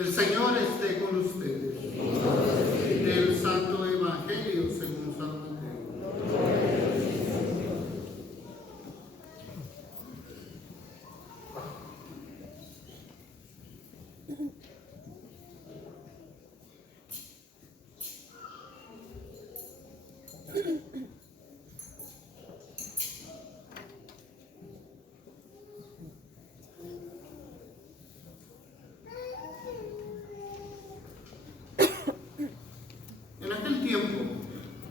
El Señor esté con ustedes. Del Santo Evangelio según San Mateo. En aquel tiempo,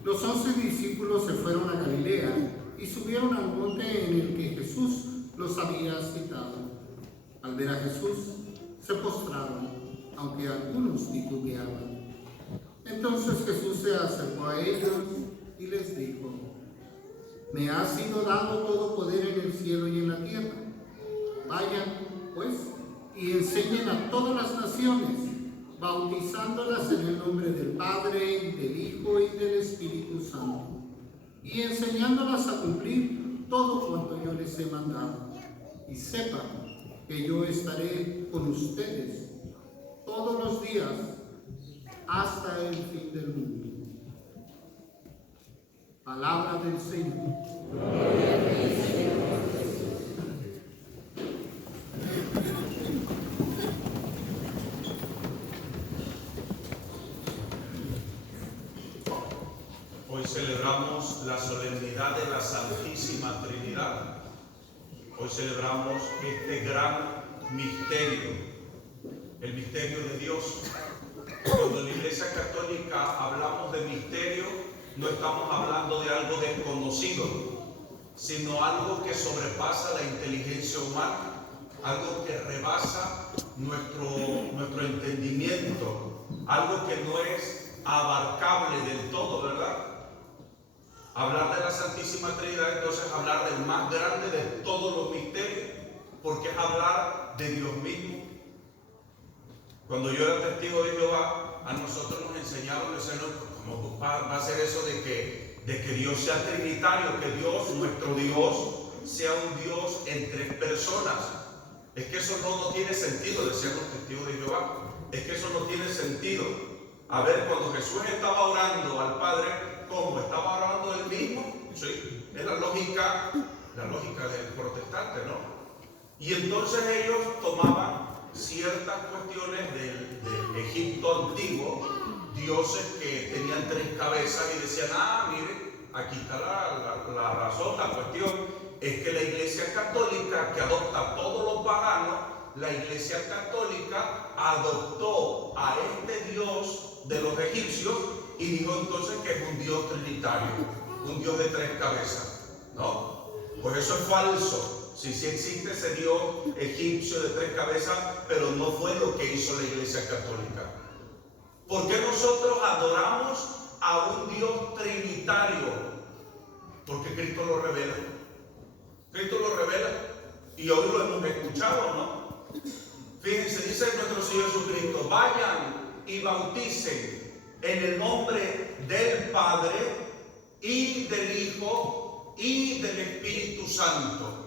los 11 discípulos se fueron a Galilea y subieron al monte en el que Jesús los había citado. Al ver a Jesús, se postraron, aunque algunos titubeaban. Entonces Jesús se acercó a ellos y les dijo: Me ha sido dado todo poder en el cielo y en la tierra. Vayan, pues, y enseñen a todas las naciones, bautizándolas en el nombre del Padre, y del Hijo y del Espíritu Santo, y enseñándolas a cumplir todo cuanto yo les he mandado. Y sepan que yo estaré con ustedes todos los días hasta el fin del mundo. Palabra del Señor. Gloria a ti, Señor Jesús. Hoy celebramos la solemnidad de la Santísima Trinidad. Hoy celebramos este gran misterio, el misterio de Dios. Cuando en la Iglesia Católica hablamos de misterio, no estamos hablando de algo desconocido, sino algo que sobrepasa la inteligencia humana, algo que rebasa nuestro entendimiento, algo que no es abarcable del todo, ¿verdad? Hablar de la Santísima Trinidad, entonces es hablar del más grande de todos los misterios, porque es hablar de Dios mismo. Cuando yo era testigo de Jehová, a nosotros nos enseñaron, ¿cómo va a ser eso de que Dios sea trinitario, que Dios, nuestro Dios, sea un Dios en tres personas? Es que eso no tiene sentido, decían los testigos de Jehová. Es que eso no tiene sentido. A ver, cuando Jesús estaba orando al Padre, ¿cómo? ¿Estaba orando él mismo? Sí, es la lógica del protestante, ¿no? Y entonces ellos tomaban ciertas cuestiones del Egipto antiguo, dioses que tenían tres cabezas, y decían: mire, aquí está la razón, la cuestión es que la Iglesia Católica, que adopta todo lo pagano, la Iglesia Católica adoptó a este Dios de los egipcios y dijo entonces que es un Dios trinitario, un Dios de tres cabezas, ¿no? Pues eso es falso. Sí existe ese Dios egipcio de tres cabezas, pero no fue lo que hizo la Iglesia Católica. ¿Por qué nosotros adoramos a un Dios trinitario? Porque Cristo lo revela. Cristo lo revela y hoy lo hemos escuchado, ¿no? Fíjense, dice nuestro Señor Jesucristo: vayan y bauticen en el nombre del Padre y del Hijo y del Espíritu Santo.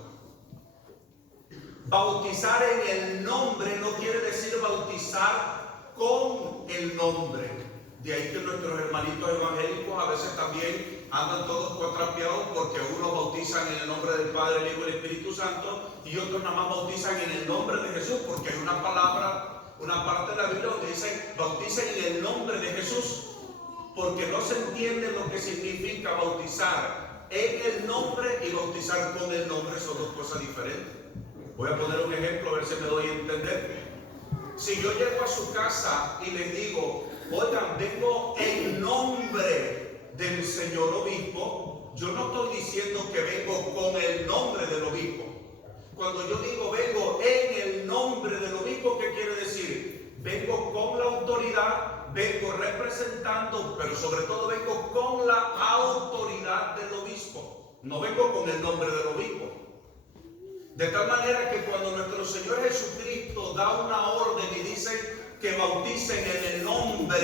Bautizar en el nombre no quiere decir bautizar con el nombre. De ahí que nuestros hermanitos evangélicos a veces también andan todos cuatrapeados, porque unos bautizan en el nombre del Padre, el Hijo y el Espíritu Santo, y otros nada más bautizan en el nombre de Jesús, porque hay una parte de la Biblia donde dice: bauticen en el nombre de Jesús, porque no se entiende lo que significa bautizar en el nombre y bautizar con el nombre. Son dos cosas diferentes. Voy a poner un ejemplo a ver si me doy a entender. Si yo llego a su casa y les digo: oigan, vengo en nombre del señor obispo, yo no estoy diciendo que vengo con el nombre del obispo. Cuando yo digo vengo en el nombre del obispo, ¿qué quiere decir? Vengo con la autoridad, vengo representando, pero sobre todo vengo con la autoridad del obispo. No vengo con el nombre del obispo. De tal manera que cuando nuestro Señor Jesucristo da una orden y dice que bauticen en el nombre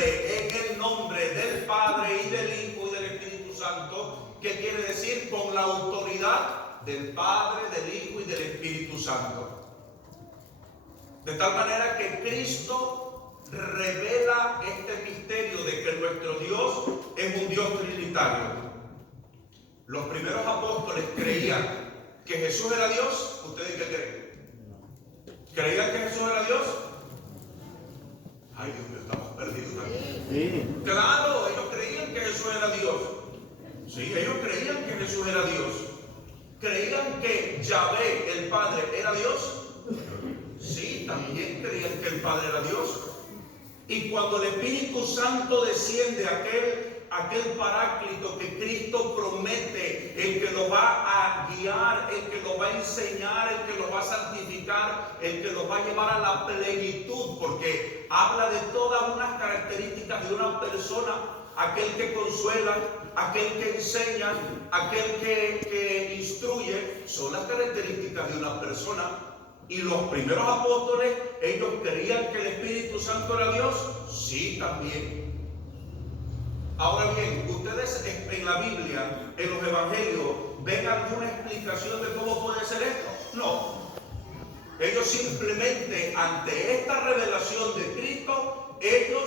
del Padre y del Hijo y del Espíritu Santo, ¿qué quiere decir? Con la autoridad del Padre, del Hijo y del Espíritu Santo. De tal manera que Cristo revela este misterio de que nuestro Dios es un Dios trinitario. Los primeros apóstoles creían que Jesús era Dios. ¿Ustedes qué creen? ¿Creían que Jesús era Dios? Ay, Dios mío, estamos perdidos también. Sí. Claro, ellos creían que Jesús era Dios. Sí, ellos creían que Jesús era Dios. ¿Creían que Yahvé, el Padre, era Dios? Sí, también creían que el Padre era Dios. Y cuando el Espíritu Santo desciende, aquel paráclito que Cristo promete, el que lo va a guiar, el que lo va a enseñar, el que lo va a santificar, el que lo va a llevar a la plenitud, porque habla de todas unas características de una persona, aquel que consuela, aquel que enseña, aquel que instruye, son las características de una persona. Y los primeros apóstoles, ellos creían que el Espíritu Santo era Dios. Sí, también. Ahora bien, ustedes en la Biblia, en los evangelios, ¿ven alguna explicación de cómo puede ser esto? No. Ellos simplemente, ante esta revelación de Cristo, ellos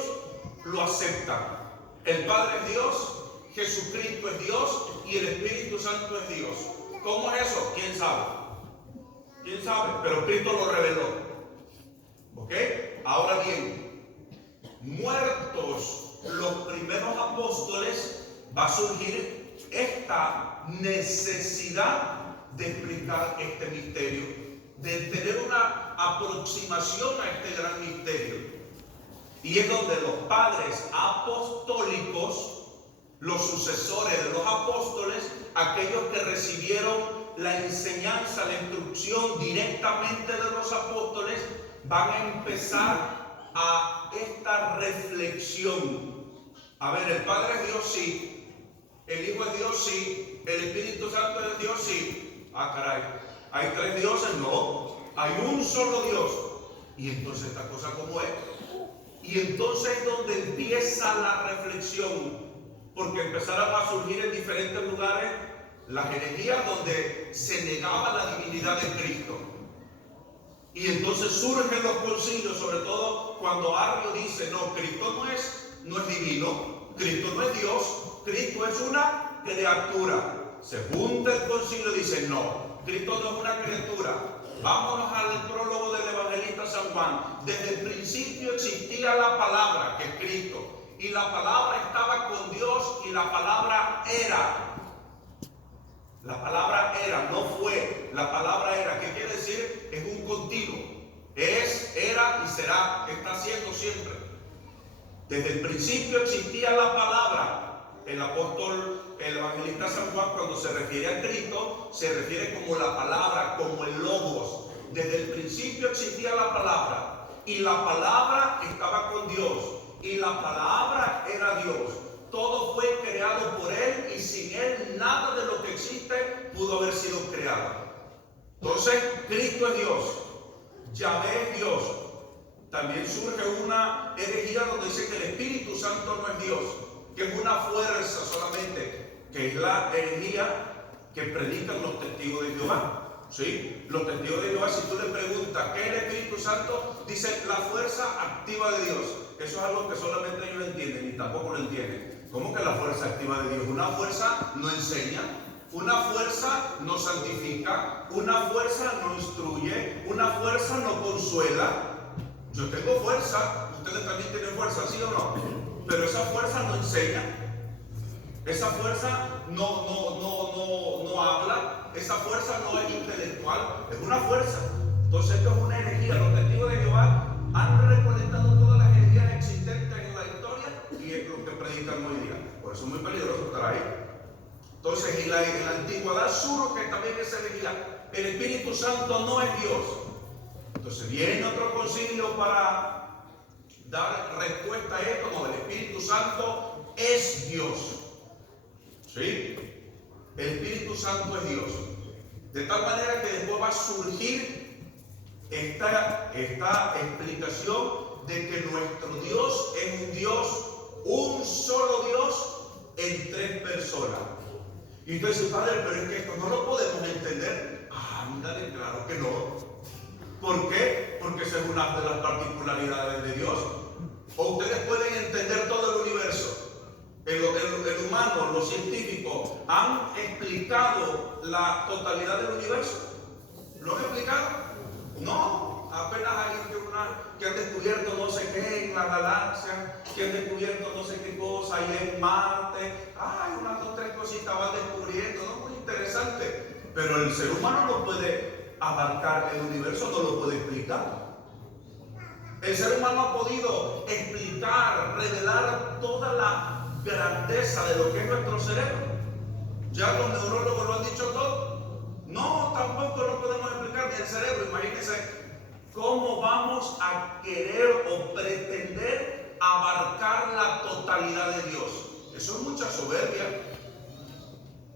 lo aceptan. El Padre es Dios, Jesucristo es Dios y el Espíritu Santo es Dios. ¿Cómo es eso? ¿Quién sabe? ¿Quién sabe? Pero Cristo lo reveló. ¿Ok? Ahora bien, muertos los primeros apóstoles, va a surgir esta necesidad de explicar este misterio, de tener una aproximación a este gran misterio. Y es donde los padres apostólicos, los sucesores de los apóstoles, aquellos que recibieron la enseñanza, la instrucción directamente de los apóstoles, van a empezar a esta reflexión. A ver, el Padre es Dios, sí. El Hijo es Dios, sí. El Espíritu Santo es Dios, sí. Ah, caray. ¿Hay tres dioses? No. Hay un solo Dios. Y entonces esta cosa como es. Y entonces es donde empieza la reflexión. Porque empezaron a surgir en diferentes lugares las herejías donde se negaba la divinidad de Cristo. Y entonces surgen los concilios, sobre todo cuando Arrio dice, no, Cristo no es divino, Cristo no es Dios, Cristo es una criatura. Se junta el concilio y dice, no, Cristo no es una criatura. Vámonos al prólogo del evangelista San Juan. Desde el principio existía la palabra, que es Cristo. Y la palabra estaba con Dios y la palabra era. La palabra era, no fue. La palabra era, ¿qué quiere decir? Es un continuo. Es, era y será. Está siendo siempre. Desde el principio existía la palabra. El apóstol, el evangelista San Juan, cuando se refiere a Cristo, se refiere como la palabra, como el logos. Desde el principio existía la palabra. Y la palabra estaba con Dios. Y la palabra era Dios. Todo fue creado por Él y sin Él nada de lo que existe pudo haber sido creado. Entonces, Cristo es Dios. Yahvé es Dios. También surge una herejía donde dice que el Espíritu Santo no es Dios, que es una fuerza solamente, que es la herejía que predican los testigos de Jehová. ¿Sí? Los testigos de Jehová, si tú le preguntas ¿qué es el Espíritu Santo? Dicen la fuerza activa de Dios. Eso es algo que solamente ellos entienden y tampoco lo entienden. ¿Cómo que la fuerza activa de Dios? Una fuerza no enseña, una fuerza no santifica, una fuerza no instruye, una fuerza no consuela. Yo tengo fuerza, ustedes también tienen fuerza, ¿sí o no? Pero esa fuerza no enseña, esa fuerza no habla, esa fuerza no es intelectual, es una fuerza. Entonces esto es una herejía. Los testigos de Jehová han recolectado todas las herejías existentes en la historia y es lo que predican hoy día. Por eso es muy peligroso estar ahí. Entonces en la antigüedad surge también esa herejía. El Espíritu Santo no es Dios. Entonces viene otro concilio para dar respuesta a esto. No, el Espíritu Santo es Dios. ¿Sí? El Espíritu Santo es Dios. De tal manera que después va a surgir esta explicación de que nuestro Dios es un Dios, un solo Dios en tres personas. Y usted dice, Padre, pero es que esto no lo podemos entender. Ándale, claro que no. ¿Por qué? Porque esa es una de las particularidades de Dios. O ustedes pueden entender todo el universo. El humano, los científicos, ¿han explicado la totalidad del universo? ¿Lo han explicado? No. Apenas hay que han descubierto no sé qué en la galaxia, que han descubierto no sé qué cosa hay en Marte. Hay unas 2 o 3 cositas van descubriendo, ¿no? Muy interesante. Pero el ser humano no puede abarcar el universo, no lo puede explicar. El ser humano ha podido explicar, revelar toda la grandeza de lo que es nuestro cerebro. Ya los neurólogos lo han dicho todo. No, tampoco lo podemos explicar ni el cerebro. Imagínense cómo vamos a querer o pretender abarcar la totalidad de Dios. Eso es mucha soberbia.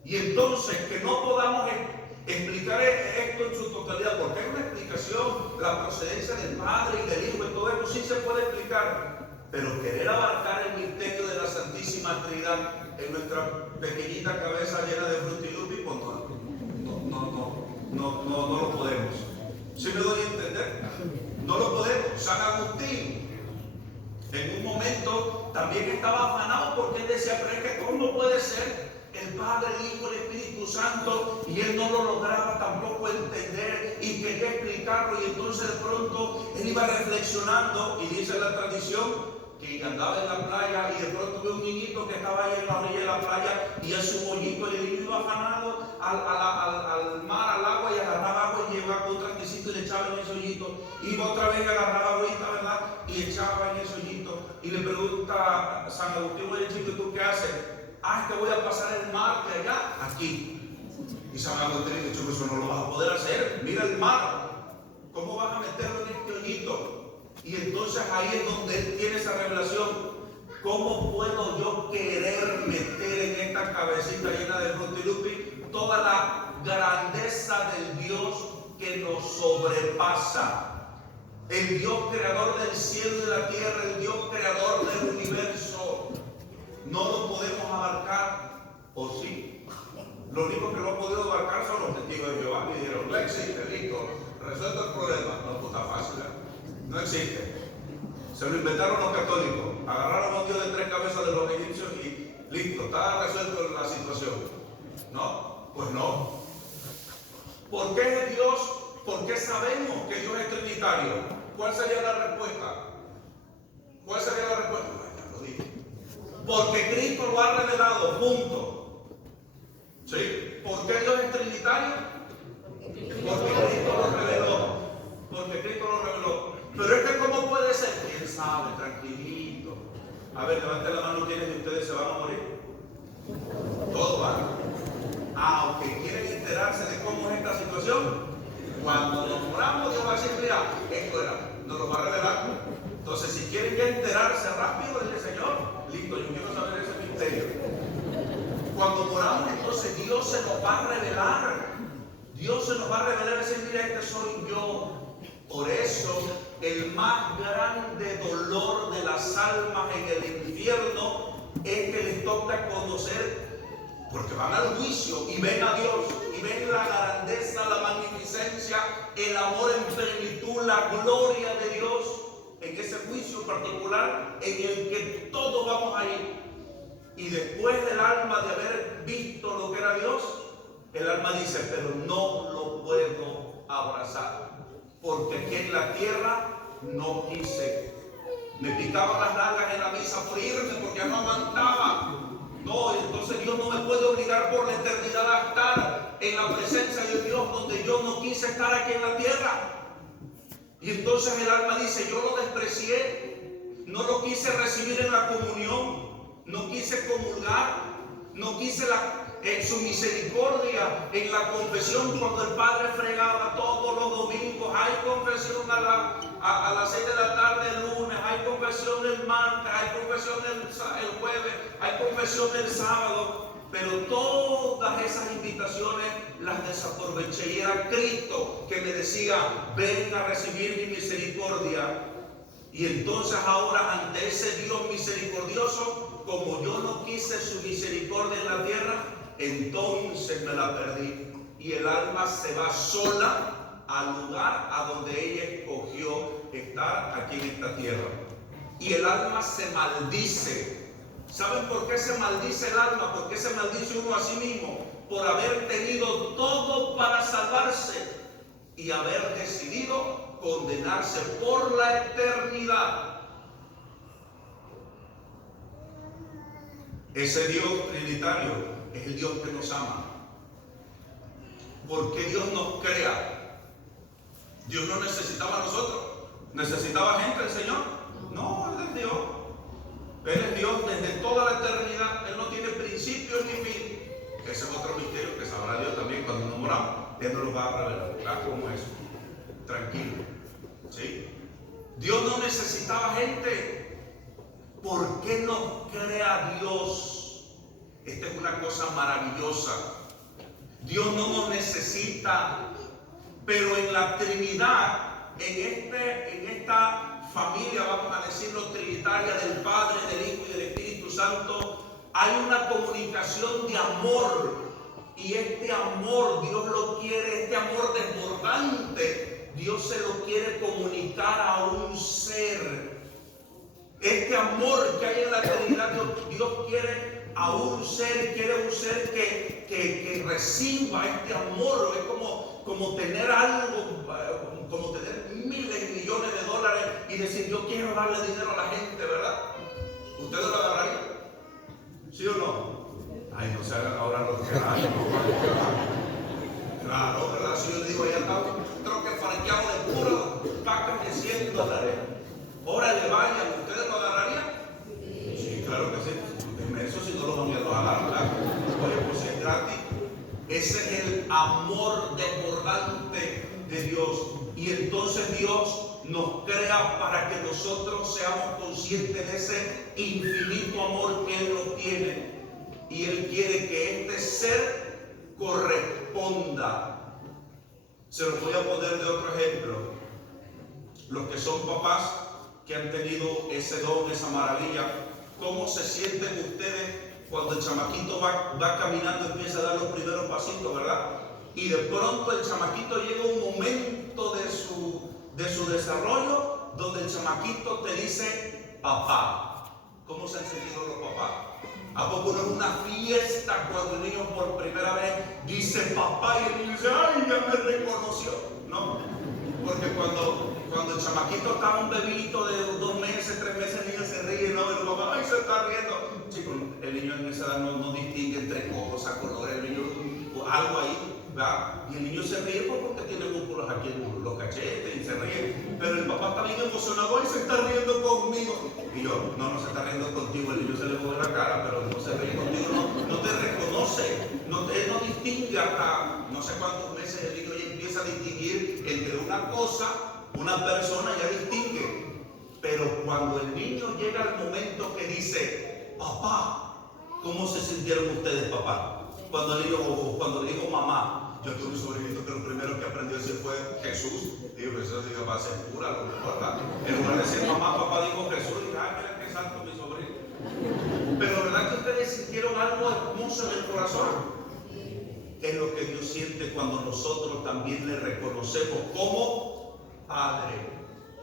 Y entonces que no podamos explicar esto en su totalidad, porque hay una explicación, la procedencia del Padre y del Hijo y todo esto sí se puede explicar, pero querer abarcar el misterio de la Santísima Trinidad en nuestra pequeñita cabeza llena de frutilupi, pues no lo podemos. ¿Sí me doy a entender? No lo podemos. San Agustín en un momento también estaba afanado porque él decía, pero es que ¿cómo puede ser el Padre, el Hijo, el Espíritu Santo? Y él no lo lograba tampoco entender y quería explicarlo, y entonces de pronto él iba reflexionando y dice la tradición que andaba en la playa y de pronto ve un niñito que estaba ahí en la orilla de la playa y es su bollito, y el niño iba afanado al mar, al agua, y agarraba agua y llevaba un trastecito y le echaba en ese hoyito, iba otra vez y agarraba agüita, ¿verdad? Y echaba en ese hoyito, y le pregunta a San Agustín, oye chico, ¿tú qué haces? Es que voy a pasar el mar de allá aquí. Y San Agustín le dice, eso no lo vas a poder hacer, mira el mar, ¿cómo vas a meterlo en este hoyito? Y entonces ahí es donde él tiene esa revelación. ¿Cómo puedo yo querer meter en esta cabecita llena de frutilupi toda la grandeza del Dios que nos sobrepasa? El Dios creador del cielo y de la tierra, el Dios creador del universo. No lo podemos abarcar, ¿o sí? Lo único que no ha podido abarcar son los testigos de Jehová, que dijeron, no existe, listo, resuelto el problema. No, pues está fácil, no existe. Se lo inventaron los católicos, agarraron a un Dios de 3 cabezas de los egipcios y listo, está resuelto la situación. ¿No? Pues no. ¿Por qué es Dios? ¿Por qué sabemos que Dios es trinitario? ¿Cuál sería la respuesta? ¿Cuál sería la respuesta? Ya lo dije. Porque Cristo lo ha revelado, punto. ¿Sí? ¿Por qué Dios es trinitario? Porque Cristo lo reveló. Porque Cristo lo reveló. Pero es que ¿cómo puede ser? ¿Quién sabe? Tranquilito. A ver, levante la mano, ¿quiénes de ustedes se van a morir? Todos van. Ok, ¿quieren enterarse de cómo es esta situación? Cuando nos moramos, Dios va a decir, mira, esto era, nos lo va a revelar. Entonces, si quieren ya enterarse rápido, dile, Señor, listo, yo quiero saber ese misterio. Cuando moramos, entonces Dios se nos va a revelar. Dios se nos va a revelar y decir, mira, este soy yo. Por eso, el más grande dolor de las almas en el infierno es que les toca conocer, porque van al juicio y ven a Dios, y ven la grandeza, la magnificencia, el amor en plenitud, la gloria de Dios, en ese juicio particular en el que todos vamos a ir. Y después del alma de haber visto lo que era Dios, el alma dice, pero no lo puedo abrazar. Porque aquí en la tierra no quise. Me picaban las nalgas en la misa por irme porque ya no aguantaba. No, entonces Dios no me puede obligar por la eternidad a estar en la presencia de Dios donde yo no quise estar aquí en la tierra. Y entonces el alma dice, yo lo desprecié, no lo quise recibir en la comunión, no quise comulgar, no quise su misericordia en la confesión cuando el Padre fregaba todos los domingos. Hay confesión a las 6 de la tarde el lunes, hay confesión el martes, hay confesión el jueves, hay confesión el sábado. Pero todas esas invitaciones las desaproveché y era Cristo que me decía, ven a recibir mi misericordia. Y entonces ahora ante ese Dios misericordioso, como yo no quise su misericordia en la tierra, entonces me la perdí. Y el alma se va sola al lugar a donde ella escogió estar aquí en esta tierra. y el alma se maldice. ¿Saben por qué se maldice el alma? ¿Por qué se maldice uno a sí mismo? Por haber tenido todo para salvarse y haber decidido condenarse por la eternidad. Ese Dios trinitario es el Dios que nos ama. ¿Por qué Dios nos crea? Dios no necesitaba a nosotros. ¿Necesitaba gente el Señor? No, Él es Dios. Él es Dios desde toda la eternidad. Él no tiene principio ni fin. Ese es otro misterio que sabrá Dios también cuando nos moramos. Él nos lo va a revelar. Claro, como eso. Tranquilo. ¿Sí? Dios no necesitaba gente. ¿Por qué nos crea Dios? Esta es una cosa maravillosa. Dios no nos necesita, pero en la Trinidad, en esta familia, vamos a decirlo, trinitaria del Padre, del Hijo y del Espíritu Santo, hay una comunicación de amor. Y este amor, Dios lo quiere, este amor desbordante, Dios se lo quiere comunicar a un ser. Este amor que hay en la Trinidad, Dios quiere a un ser, quiere un ser que reciba este amor. Es como tener algo, como tener miles y millones de dólares y decir, yo quiero darle dinero a la gente, ¿verdad? ¿Ustedes lo agarrarían? ¿Sí o no? Ay, no se hagan ahora los que hay. Claro, ¿verdad? Si yo digo, ya está un troque parqueado de puro pacas de $100. Órale, vayan, ¿ustedes lo agarrarían? Sí, claro que sí. Eso si no lo van a agarrar, ¿verdad? Oye, pues es gratis. Ese es el amor desbordante de Dios. Y entonces Dios nos crea para que nosotros seamos conscientes de ese infinito amor que Él nos tiene. Y Él quiere que este ser corresponda. Se los voy a poner de otro ejemplo. Los que son papás, que han tenido ese don, esa maravilla, ¿cómo se sienten ustedes cuando el chamaquito va caminando y empieza a dar los primeros pasitos, verdad? Y de pronto el chamaquito llega a un momento de su desarrollo donde el chamaquito te dice papá. ¿Cómo se han sentido los papás? ¿A poco no es una fiesta cuando el niño por primera vez dice papá y el niño dice, ay, ya me reconoció? No, porque cuando el chamaquito está un bebito de 2 meses, 3 meses, el niño se ríe, no, y el papá, ay, se está riendo. Chicos, el niño en esa edad no distingue entre cosas, colores, el niño, algo ahí, ¿verdad? Y el niño se ríe porque tiene músculos aquí en los cachetes y se ríe. Pero el papá está bien emocionado y se está riendo conmigo. Y yo, no se está riendo contigo, el niño se le mueve la cara, pero no se ríe contigo, no te reconoce, él no distingue hasta no sé cuántos meses el niño ya empieza a distinguir entre una cosa, una persona ya distingue. Pero cuando el niño llega al momento que dice, papá, ¿cómo se sintieron ustedes, papá? Cuando le digo mamá. Yo tuve un sobrinito que lo primero que aprendió a decir fue Jesús. Digo, Jesús, digo, va a ser pura, lo mejor, ¿verdad? En lugar de decir mamá, papá, dijo Jesús. Y ay, mira qué santo mi sobrino. Pero ¿verdad que ustedes sintieron algo hermoso en el corazón? Es lo que Dios siente cuando nosotros también le reconocemos como Padre.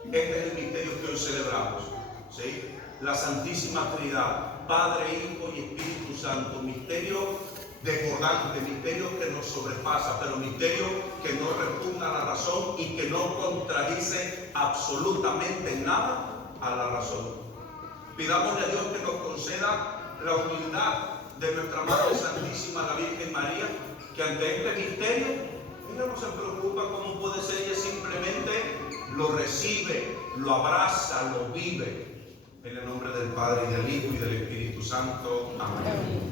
Este es el misterio que hoy celebramos, ¿sí? La Santísima Trinidad, Padre, Hijo y Espíritu Santo. Misterio desbordante, misterio que nos sobrepasa, pero misterio que no repugna a la razón y que no contradice absolutamente nada a la razón. Pidámosle a Dios que nos conceda la humildad de nuestra Madre Santísima, la Virgen María, que ante este misterio, ella no se preocupa cómo puede ser, ella simplemente lo recibe, lo abraza, lo vive. En el nombre del Padre, y del Hijo, y del Espíritu Santo. Amén.